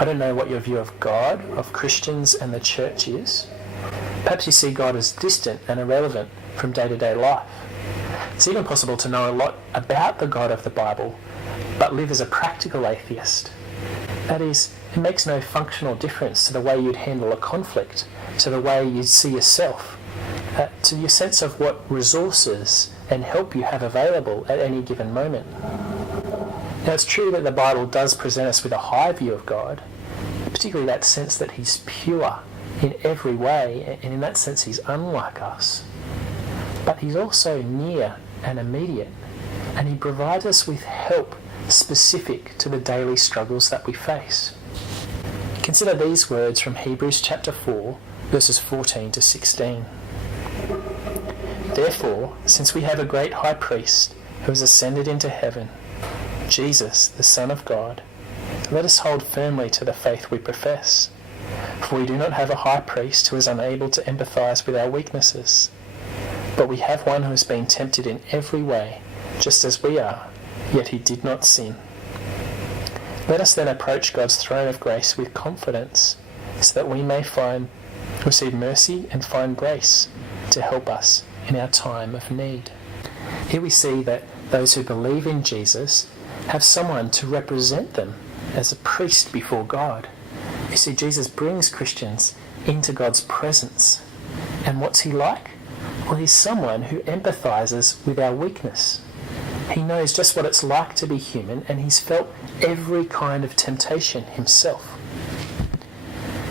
I don't know what your view of God, of Christians and the church is. Perhaps you see God as distant and irrelevant from day-to-day life. It's even possible to know a lot about the God of the Bible, but live as a practical atheist. That is, it makes no functional difference to the way you'd handle a conflict, to the way you'd see yourself, to your sense of what resources and help you have available at any given moment. Now, it's true that the Bible does present us with a high view of God, particularly that sense that he's pure in every way, and in that sense he's unlike us. But he's also near and immediate, and he provides us with help specific to the daily struggles that we face. Consider these words from Hebrews chapter 4, verses 14 to 16. Therefore, since we have a great high priest who has ascended into heaven, Jesus, the Son of God, let us hold firmly to the faith we profess. For we do not have a high priest who is unable to empathise with our weaknesses, but we have one who has been tempted in every way, just as we are, yet he did not sin. Let us then approach God's throne of grace with confidence, so that we may receive mercy and find grace to help us in our time of need. Here we see that those who believe in Jesus have someone to represent them as a priest before God. You see, Jesus brings Christians into God's presence. And what's he like? Well, he's someone who empathises with our weakness. He knows just what it's like to be human, and he's felt every kind of temptation himself.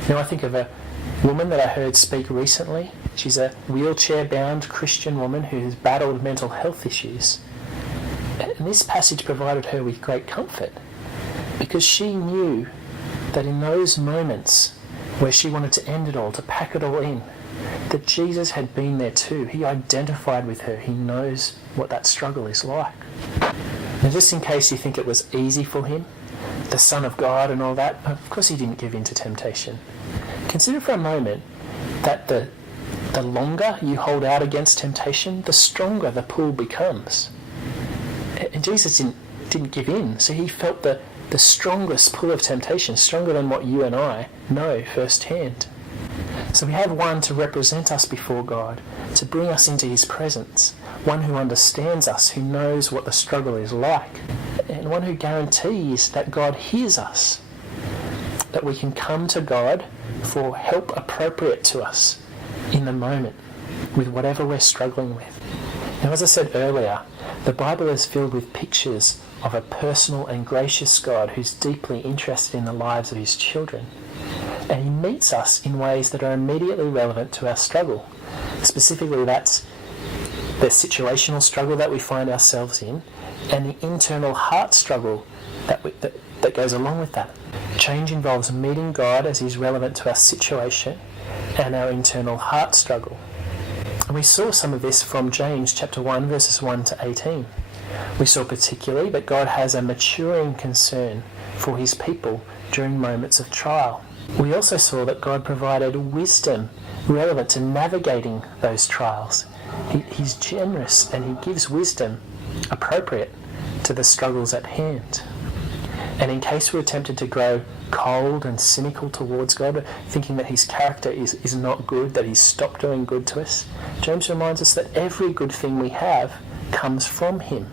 Now, I think of a woman that I heard speak recently. She's a wheelchair-bound Christian woman who has battled mental health issues. And this passage provided her with great comfort, because she knew that in those moments where she wanted to end it all, to pack it all in, that Jesus had been there too. He identified with her. He knows what that struggle is like. Now, just in case you think it was easy for him, the Son of God and all that, of course he didn't give in to temptation. Consider for a moment that the longer you hold out against temptation, the stronger the pull becomes. And Jesus didn't give in, so he felt the strongest pull of temptation, stronger than what you and I know firsthand. So we have one to represent us before God, to bring us into his presence, one who understands us, who knows what the struggle is like, and one who guarantees that God hears us, that we can come to God for help appropriate to us in the moment with whatever we're struggling with. Now, as I said earlier, the Bible is filled with pictures of a personal and gracious God who's deeply interested in the lives of his children. And he meets us in ways that are immediately relevant to our struggle. Specifically, that's the situational struggle that we find ourselves in, and the internal heart struggle that goes along with that. Change involves meeting God as he's relevant to our situation and our internal heart struggle. And we saw some of this from James chapter 1, verses 1 to 18. We saw particularly that God has a maturing concern for his people during moments of trial. We also saw that God provided wisdom relevant to navigating those trials. He's generous, and he gives wisdom appropriate to the struggles at hand. And in case we're tempted to grow cold and cynical towards God, thinking that his character is not good, that he's stopped doing good to us, James reminds us that every good thing we have comes from him.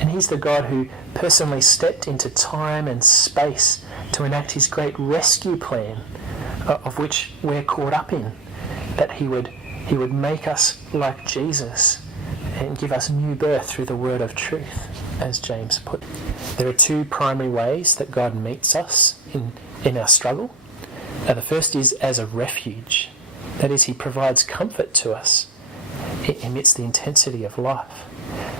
And he's the God who personally stepped into time and space to enact his great rescue plan, of which we're caught up in, that he would make us like Jesus and give us new birth through the word of truth, as James put. There are two primary ways that God meets us in our struggle. The first is as a refuge. That is, he provides comfort to us amidst the intensity of life.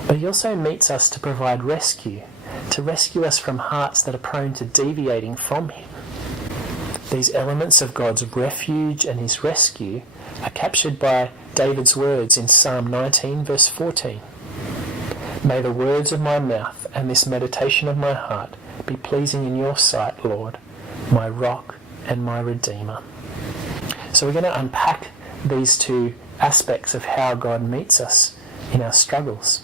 But he also meets us to provide rescue, to rescue us from hearts that are prone to deviating from him. These elements of God's refuge and his rescue are captured by David's words in Psalm 19, verse 14. May the words of my mouth and this meditation of my heart be pleasing in your sight, Lord, my rock and my redeemer. So we're going to unpack these two aspects of how God meets us in our struggles.